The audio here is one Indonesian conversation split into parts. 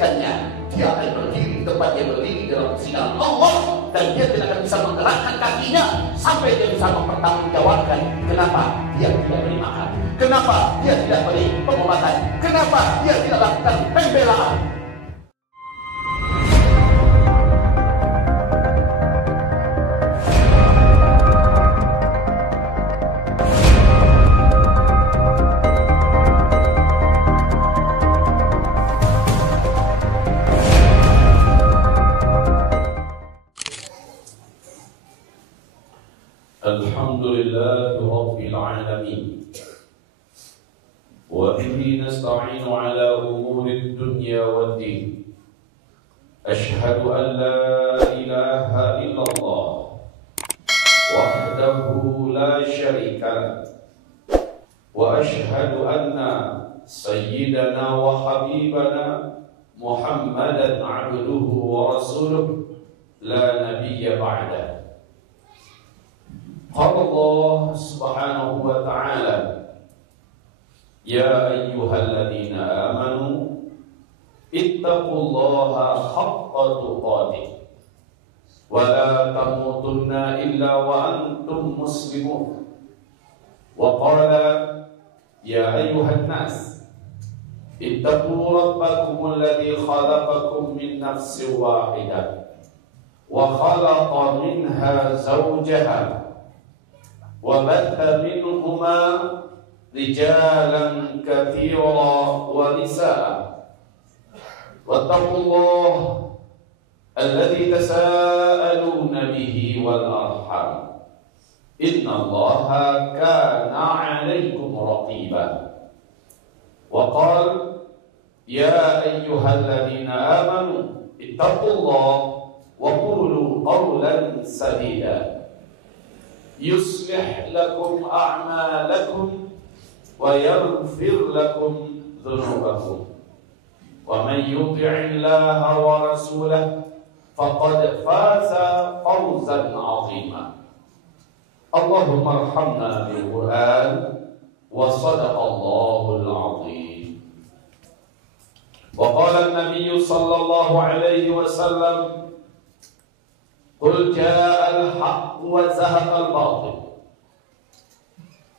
kebaikannya, dia akan berdiri di tempat dia berdiri dalam persidangan Allah, dan dia tidak akan bisa menggerakkan kakinya sampai dia bisa mempertanggungjawabkan kenapa dia tidak beri makan, kenapa dia tidak beri pengobatan, kenapa dia tidak lakukan pembelaan. Alhamdulillah Rabbil Alamin, wa bihi nasta'inu ala umuri dunya wad din. Ashhadu an la ilaha illallah wahdahu la syarika lah, wa ashhadu anna sayyidana wa habibana Muhammadan abduhu wa rasuluh la nabiyya ba'dah. Qala Allah subhanahu wa ta'ala, ya ayyuhalladzina amanu ittaqullaha haqqa tuqatih wa la tamutunna illa wa antum muslimun. Wa qala ya ayyuhan nas ittaqu rabbakum alladhi khalaqakum min nafsin wahidah wa khalaqa minha zawjaha wa batha minhuma rijalan katsiran wa nisaa. Wattaqullaha alladzi tasaaluna bihi wal arham, innallaha kana 'alaykum raqiba. Wa qala ya ayyuhalladzina amanu ittaqullaha wa qulu qawlan sadida yuslih lakum a'malakum wa yaghfir lakum dhunubakum, wa man yuti'illaha wa rasulahu faqad faza fawzan 'azima. Allahumma arhamna bil Qur'an wa sadaqallahul 'azim. Wa qala an-nabiy sallallahu alaihi wasallam, qul ja'al haqq wa zahaqa al-batil.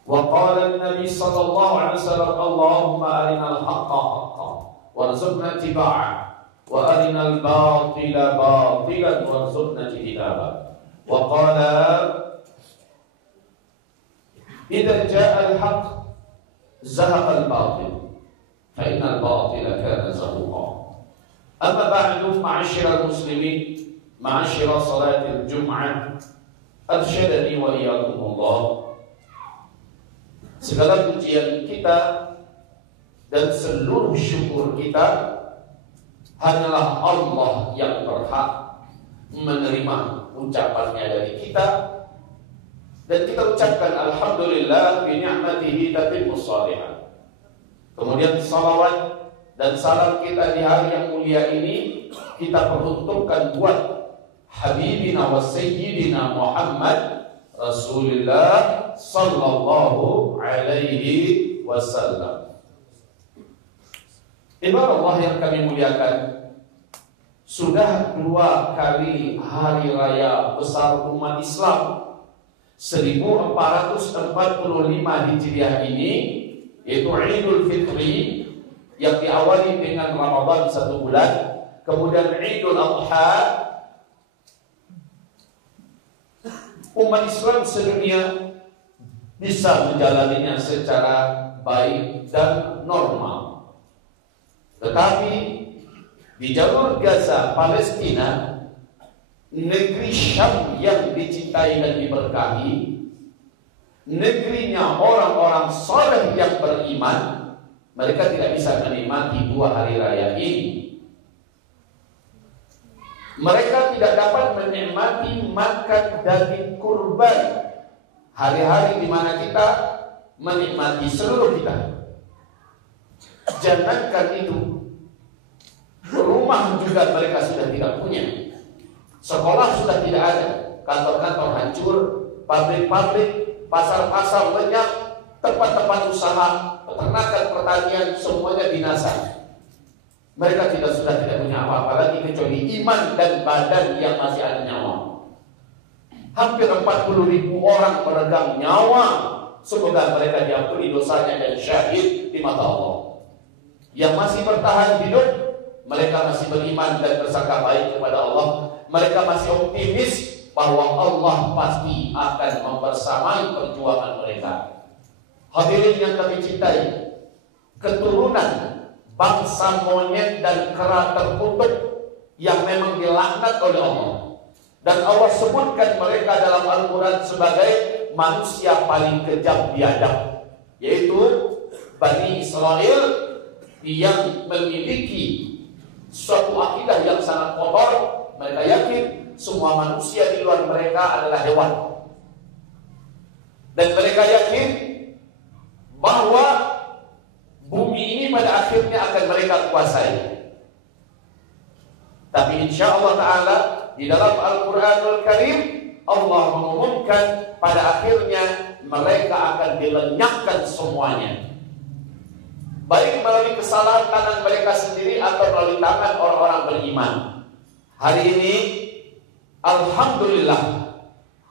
Wa qala an-nabi sallallahu alaihi wasallam, Allahumma arina al-haqqa haqqan warzuqna ittiba'ah wa arina al-batila batilan warzuqna ijtinabah. Wa qala idza ja'a al-haqq zahaqa al-batil fa inna al-batila kana zahuqa. Amma ba'du, ma'asyiral muslimin, ma'asyira salatil Jum'ah, arsyadani wa iyyakumullah. Segala pujian kita dan seluruh syukur kita hanyalah Allah yang berhak menerima ucapannya dari kita, dan kita ucapkan alhamdulillah bi ni'matihi tatimmus shalihat. Kemudian salawat dan salam kita di hari yang mulia ini kita peruntukkan buat Habibina wa Sayyidina Muhammad Rasulullah sallallahu alaihi wasallam. Ibarat Allah yang kami muliakan, sudah 2 kali hari raya besar umat Islam 1445 Hijriah ini, yaitu Idul Fitri yang diawali dengan Ramadan 1 bulan, kemudian Idul Adha. Umat Islam sedunia bisa menjalaninya secara baik dan normal. Tetapi di jalur Gaza, Palestina, negeri Syam yang dicintai dan diberkahi, negerinya orang-orang saleh yang beriman, mereka tidak bisa menikmati 2 hari raya ini. Mereka tidak dapat menikmati makan daging kurban, hari-hari di mana kita menikmati seluruh kita. Jangankan itu, rumah juga mereka sudah tidak punya, sekolah sudah tidak ada, kantor-kantor hancur, pabrik-pabrik, pasar-pasar lenyap, tempat-tempat usaha, peternakan, pertanian, semuanya binasa. Mereka sudah tidak punya apa-apa lagi kecuali iman dan badan yang masih ada nyawa. Hampir 40.000 orang peregang nyawa. Semoga mereka diampuni dosanya dan syahid di mata Allah. Yang masih bertahan hidup, mereka masih beriman dan bersangka baik kepada Allah. Mereka masih optimis bahwa Allah pasti akan membersamai perjuangan mereka. Hadirin yang kami cintai, keturunan bangsa monyet dan kera terkutuk yang memang dilaknat oleh Allah, dan Allah sebutkan mereka dalam Al-Quran sebagai manusia paling kejam biadab, yaitu Bani Israel yang memiliki suatu akidah yang sangat kotor. Mereka yakin semua manusia di luar mereka adalah hewan, dan mereka yakin bahwa bumi ini pada akhirnya akan mereka kuasai. Tapi insya Allah Ta'ala di dalam Al-Quranul Karim Allah mengumumkan pada akhirnya mereka akan dilenyapkan semuanya, baik melalui kesalahan tangan mereka sendiri atau melalui tangan orang-orang beriman. Hari ini alhamdulillah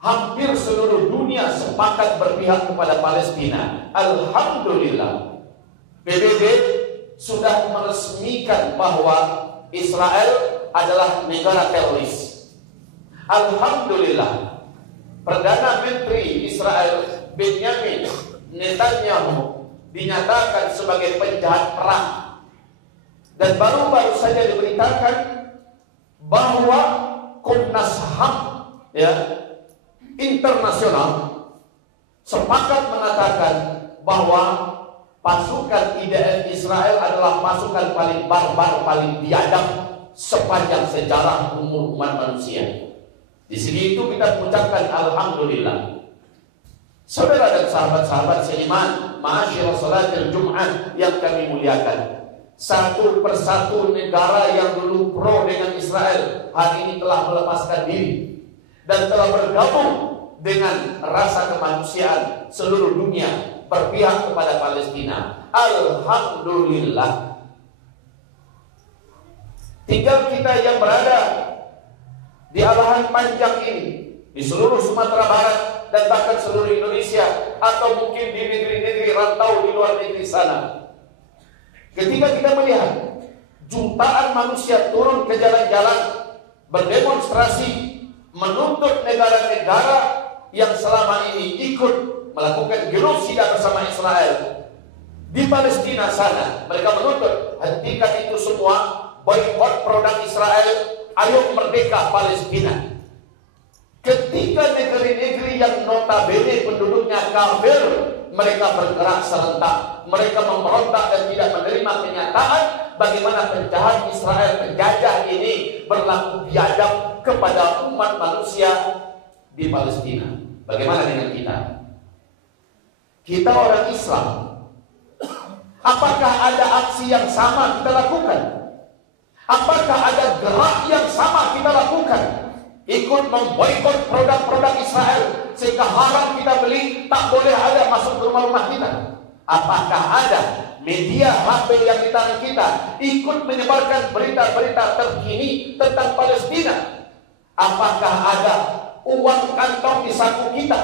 hampir seluruh dunia sepakat berpihak kepada Palestina. Alhamdulillah PBB sudah meresmikan bahwa Israel adalah negara teroris. Alhamdulillah Perdana Menteri Israel Benjamin Netanyahu dinyatakan sebagai penjahat perang. Dan baru-baru saja diberitakan bahwa Komnas HAM internasional sepakat mengatakan bahwa pasukan IDF Israel adalah pasukan paling barbar, paling biadab sepanjang sejarah umur umat manusia. Di sini itu kita mengucapkan alhamdulillah. Saudara dan sahabat-sahabat seiman, ma'asyiral salatil Jumat yang kami muliakan, satu persatu negara yang dulu pro dengan Israel hari ini telah melepaskan diri dan telah bergabung dengan rasa kemanusiaan seluruh dunia berpihak kepada Palestina. Alhamdulillah. Tinggal kita yang berada di alahan panjang ini, di seluruh Sumatera Barat dan bahkan seluruh Indonesia, atau mungkin di negeri-negeri rantau di luar negeri sana. Ketika kita melihat jutaan manusia turun ke jalan-jalan berdemonstrasi menuntut negara-negara yang selama ini ikut melakukan genosida bersama Israel di Palestina sana, mereka menuntut hentikan itu semua, boikot produk Israel, ayo merdeka Palestina. Ketika negeri-negeri yang notabene penduduknya kafir, mereka bergerak serentak, mereka memberontak dan tidak menerima kenyataan bagaimana penjahat Israel penjajah ini berlaku biadab kepada umat manusia di Palestina. Bagaimana dengan kita? Kita orang Islam, apakah ada aksi yang sama kita lakukan? Apakah ada gerak yang sama kita lakukan? Ikut memboikot produk-produk Israel sehingga haram kita beli, tak boleh ada masuk ke rumah-rumah kita. Apakah ada media HP yang di tangan kita ikut menyebarkan berita-berita terkini tentang Palestina? Apakah ada uang kantong di saku kita,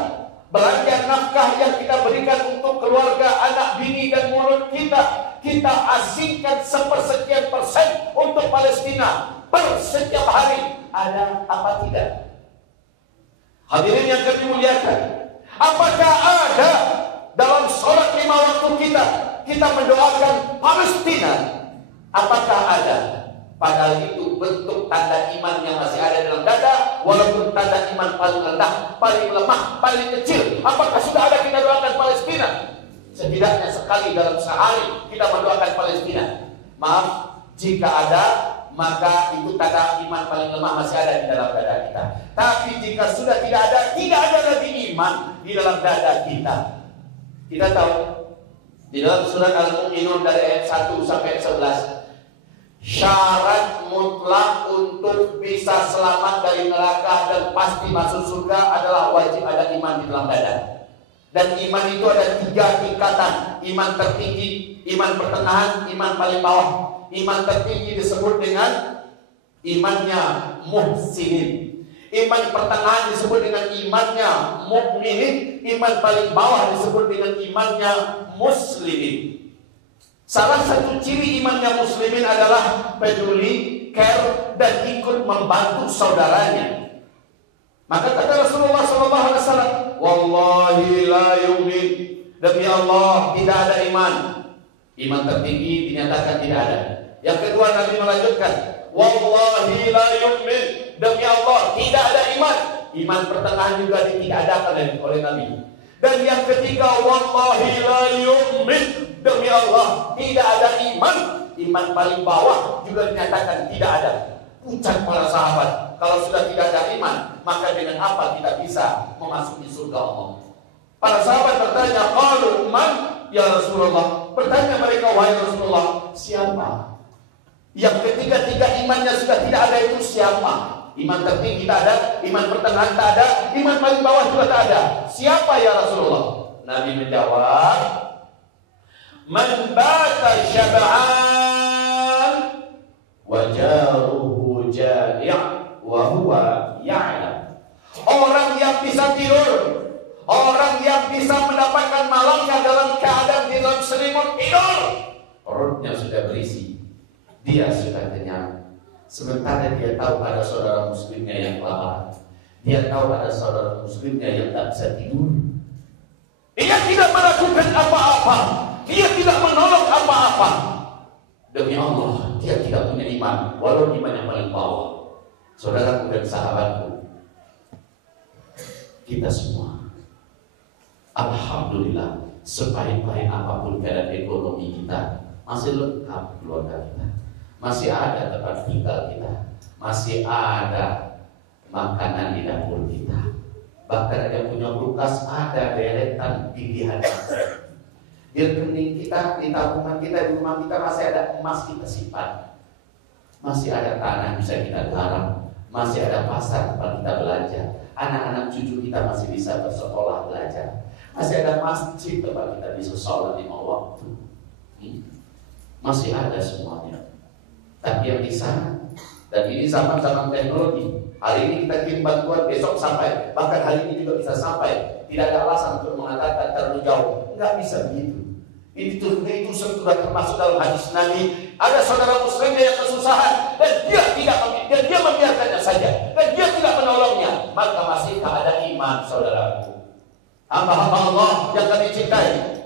belanja nafkah yang kita berikan untuk keluarga, anak, bini dan mulut kita asingkan sepersekian persen untuk Palestina per setiap hari? Ada apa tidak? Hadirin yang kami muliakan, apakah ada dalam sholat 5 waktu kita mendoakan Palestina? Apakah ada? Padahal itu bentuk tanda iman yang masih ada dalam dada, walaupun tanda iman paling rendah, paling lemah, paling kecil. Apakah sudah ada kita doakan Palestina? Setidaknya sekali dalam sehari kita mendoakan Palestina. Maaf, jika ada, maka itu tanda iman paling lemah masih ada di dalam dada kita. Tapi jika sudah tidak ada lagi iman di dalam dada kita. Kita tahu di dalam surat Al-Mu'minun dari ayat 1 sampai 11, syarat mutlak untuk bisa selamat dari neraka dan pasti masuk surga adalah wajib ada iman di dalam dada. Dan iman itu ada 3 tingkatan. Iman tertinggi, iman pertengahan, iman paling bawah. Iman tertinggi disebut dengan imannya muhsinin. Iman pertengahan disebut dengan imannya mukminin. Iman paling bawah disebut dengan imannya muslimin. Salah satu ciri imannya muslimin adalah peduli, care, dan ikut membantu saudaranya. Maka kata Rasulullah SAW, wallahi la yu'min, demi Allah tidak ada iman. Iman tertinggi dinyatakan tidak ada. Yang kedua Nabi melanjutkan, wallahi la yu'min, demi Allah tidak ada iman. Iman pertengahan juga tidak ada oleh Nabi. Dan yang ketiga, wallahi la yu'min, demi Allah tidak ada iman. Iman paling bawah juga dinyatakan tidak ada. Ucap para sahabat, kalau sudah tidak ada iman, maka dengan apa kita bisa memasuki surga Allah? Para sahabat bertanya, qalu man ya Rasulullah? Bertanya mereka, wahai Rasulullah, siapa? Yang ketiga-tiga imannya sudah tidak ada, itu siapa? Iman tertinggi tak ada, iman pertengahan tak ada, iman paling bawah juga tak ada. Siapa ya Rasulullah? Nabi menjawab, man bata syab'an wa jaruhu jali' wa huwa ya'lam. Orang yang bisa tidur, orang yang bisa mendapatkan malamnya dalam keadaan di dalam selimut tidur, perutnya sudah berisi, dia sudah kenyang. Sementara dia tahu ada saudara muslimnya yang kelaparan, dia tahu ada saudara muslimnya yang tak bisa tidur. Dia tidak melakukan apa-apa, dia tidak menolong apa-apa. Demi Allah, dia tidak punya iman, walau iman yang paling bawah. Saudaraku dan sahabatku, kita semua, alhamdulillah, sebaik-baik apapun keadaan ekonomi kita, masih lengkap keluarga kita, masih ada tempat tinggal kita, masih ada makanan di dapur kita. Bahkan ada yang punya kulkas, ada deretan pilihan. Di rekening kita, di tabungan kita, di rumah kita masih ada emas kita simpan, masih ada tanah bisa kita garap, masih ada pasar tempat kita belanja, anak-anak cucu kita masih bisa bersekolah belajar, masih ada masjid tempat kita bisa sholat 5 waktu. Masih ada semuanya. Tapi yang di sana, dan ini zaman-zaman teknologi, hari ini kita kirim bantuan, besok sampai, bahkan hari ini juga bisa sampai. Tidak ada alasan untuk mengatakan terlalu jauh. Enggak bisa begitu. Itu sudah termasuk dalam hadis Nabi. Ada saudara muslimnya yang kesusahan dan dia membiarkannya saja, dan dia tidak menolongnya, maka masih ada iman, saudaraku. Hamba-hamba Allah yang kami cintai.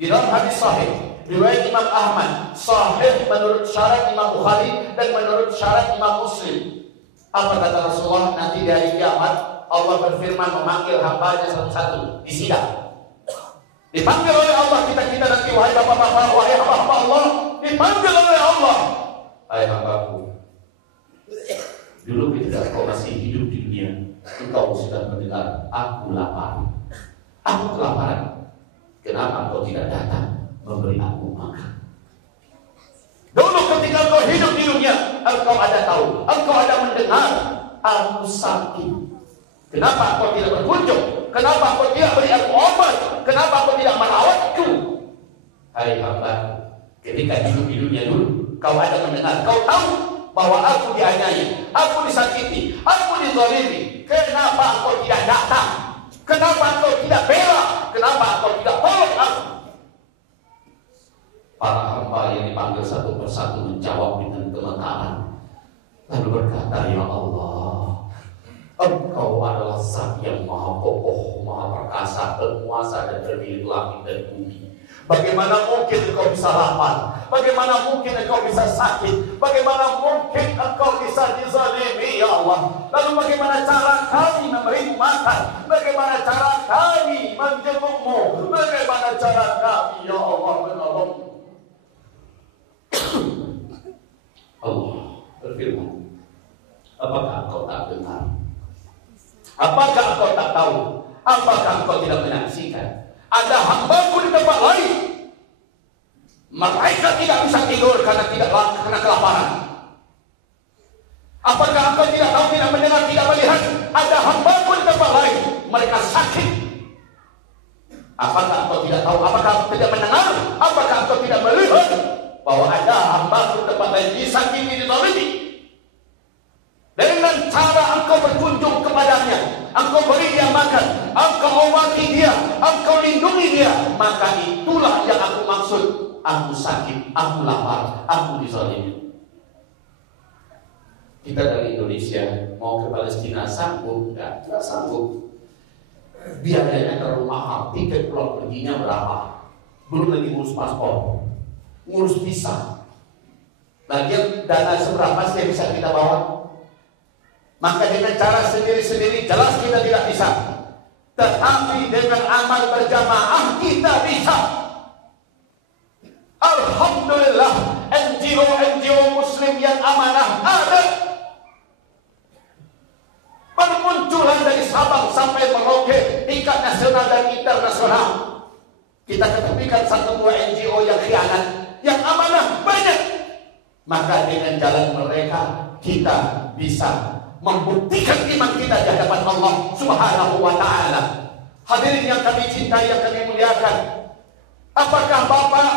Di dalam hadis sahih riwayat Imam Ahmad, sahih menurut syarat Imam Bukhari dan menurut syarat Imam Muslim. Apa kata Rasulullah? Nanti di hari kiamat Allah berfirman memanggil hambanya satu-satu di sidang. Dipanggil oleh Allah kita nanti, wahai bapak-bapak, wahai hamba-hamba Allah, dipanggil oleh Allah. Hai hambaku, dulu ketika kau masih hidup di dunia, engkau sudah mendengar aku lapar, aku kelaparan. Kenapa kau tidak datang memberi aku makan? Dulu ketika kau hidup di dunia, engkau ada tahu, engkau ada mendengar aku sakit. Kenapa kau tidak berkunjung? Kenapa kau tidak beri aku obat? Kenapa kau tidak merawatku? Hai hamba, ketika hidup di dunia dulu, kau ada mendengar, kau tahu bahwa aku dianiaya, aku disakiti, aku dizalimi. Kenapa kau tidak datang? Kenapa kau tidak bela? Kenapa kau tidak tolong aku? Para hamba yang dipanggil satu persatu menjawab dengan gemetaran, lalu berkata, ya Allah, Engkau adalah Zat yang maha kokoh, maha perkasa, berkuasa dan bermilik langit dan bumi. Bagaimana mungkin engkau bisa lapar? Bagaimana mungkin engkau bisa sakit? Bagaimana mungkin engkau bisa dizalimi, ya Allah? Lalu bagaimana cara kami memberimu makan? Bagaimana cara kami menjengukmu? Bagaimana cara kami, ya Allah, menolongmu? Allah berfirman, apakah engkau tak dengar? Apakah engkau tak tahu? Apakah engkau tidak menyaksikan? Ada hambaku di tempat lain, mereka tidak bisa tidur karena kelaparan. Apakah engkau tidak tahu, tidak mendengar, tidak melihat? Ada hambaku di tempat lain, mereka sakit Apakah engkau tidak tahu? Apakah engkau tidak mendengar? Apakah engkau tidak melihat bahwa ada hamba tempat lain disakiti, dizalimi? Dengan cara engkau berkunjung kepadanya, engkau beri dia makan, engkau obati dia, engkau lindungi dia, maka itulah yang aku maksud. Aku sakit, aku lapar, aku dizalimi. Kita dari Indonesia mau ke Palestina sanggup? Enggak sanggup. Biayanya terlalu mahal, tiket pulang perginya berapa? Belum lagi ngurus paspor, ngurus visa. Lagian dana seberapa sih yang bisa kita bawa? Maka dengan cara sendiri-sendiri jelas kita tidak bisa. Tetapi dengan amal berjamaah kita bisa. Alhamdulillah, NGO Muslim yang amanah ada. Bermunculan dari Sabang sampai Merauke, tingkat nasional dan internasional. Kita ketepikan satu dua NGO yang khianat, yang amanah banyak. Maka dengan jalan mereka kita bisa membuktikan iman kita di hadapan Allah Subhanahu wa ta'ala. Hadirin yang kami cintai, yang kami muliakan, apakah Bapak,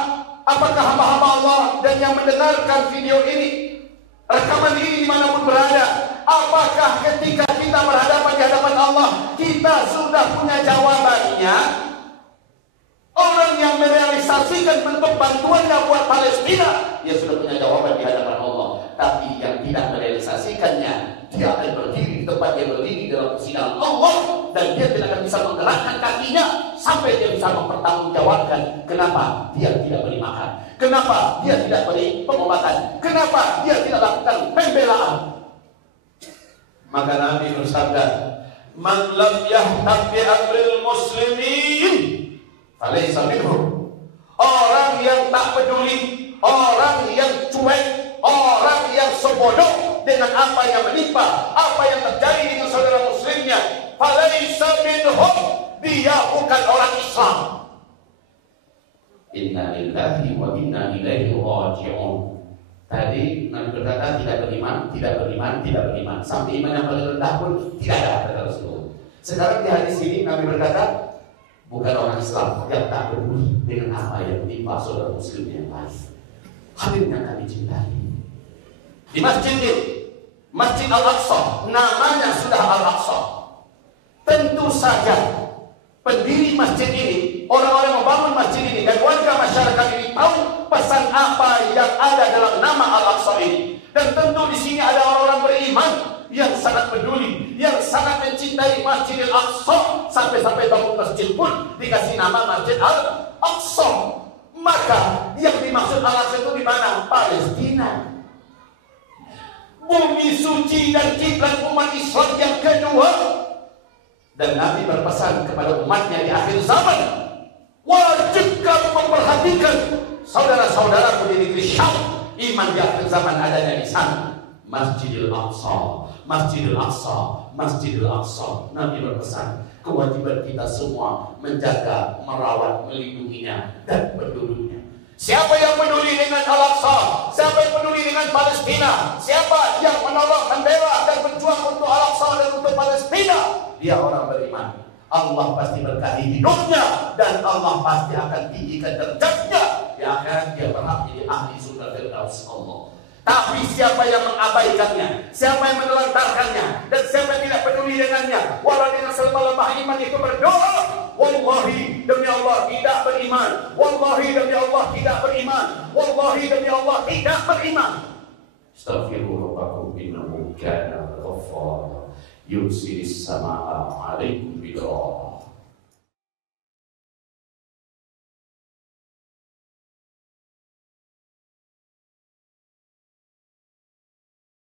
apakah hamba-hamba Allah dan yang mendengarkan video ini, rekaman ini dimanapun berada, apakah ketika kita berhadapan di hadapan Allah kita sudah punya jawabannya? Orang yang merealisasikan bentuk bantuannya buat Palestina, dia sudah punya jawaban di hadapan Allah. Tapi yang tidak merealisasikannya, dia akan berdiri di tempat dia berdiri dalam persidangan Allah, dan dia tidak akan bisa menggerakkan kakinya sampai dia bisa mempertanggungjawabkan kenapa dia tidak beri makan, kenapa dia tidak beri pengobatan, kenapa dia tidak lakukan pembelaan. Maka Nabi bersabda, "Man lam yahtam bi amril muslimin falaysa minhum." Orang yang tak peduli, orang yang cuek, orang yang sebodoh dengan apa yang menimpa, apa yang terjadi dengan saudara muslimnya, falaysa minhum, dia bukan orang Islam. Inna lillahi wa inna ilaihi raji'un. Tadi Nabi berkata tidak beriman, tidak beriman, tidak beriman, sampai iman yang paling rendah pun tidak ada, kata Rasulullah. Sekarang di hadis ini Nabi berkata bukan orang Islam yang tak peduli dengan apa yang menimpa saudara muslim yang lain. Hadirin yang kami cintai, di Masjid Al-Aqsa, namanya sudah Al-Aqsa. Tentu saja pendiri masjid ini, orang-orang membangun masjid ini dan warga masyarakat ini tahu pesan apa yang ada dalam nama Al-Aqsa ini. Dan tentu di sini ada orang-orang beriman yang sangat peduli, yang sangat mencintai Masjid Al-Aqsa, sampai-sampai bangun masjid pun dikasih nama Masjid Al-Aqsa. Maka yang dimaksud Al-Aqsa itu di mana? Palestina. Bumi suci dan kiblat umat Islam yang kedua. Dan Nabi berpesan kepada umatnya di akhir zaman, wajib kamu memperhatikan saudara-saudaraku di negeri Syam. Iman di akhir zaman adanya di sana. Masjidil Aqsa, Masjidil Aqsa, Masjidil Aqsa. Nabi berpesan, kewajiban kita semua menjaga, merawat, melindunginya dan penduduknya. Siapa yang peduli dengan Al-Aqsa, siapa yang peduli dengan Palestina, siapa yang menolong, membela dan berjuang untuk Al-Aqsa dan untuk Palestina, dia orang beriman. Allah pasti berkahi hidupnya dan Allah pasti akan tinggikan derajatnya. Di akhirat dia berhak jadi ahli surga Firdaus Allah. Tapi siapa yang mengabaikannya, siapa yang menelantarkannya, dan siapa yang tidak peduli dengannya, walau dengan selemah-lemah iman itu berdoa, wallahi demi Allah tidak beriman, wallahi demi Allah tidak beriman, wallahi demi Allah tidak beriman. Astaghfirullah innahu kana ghaffara yursilis samaa 'alaikum bidrah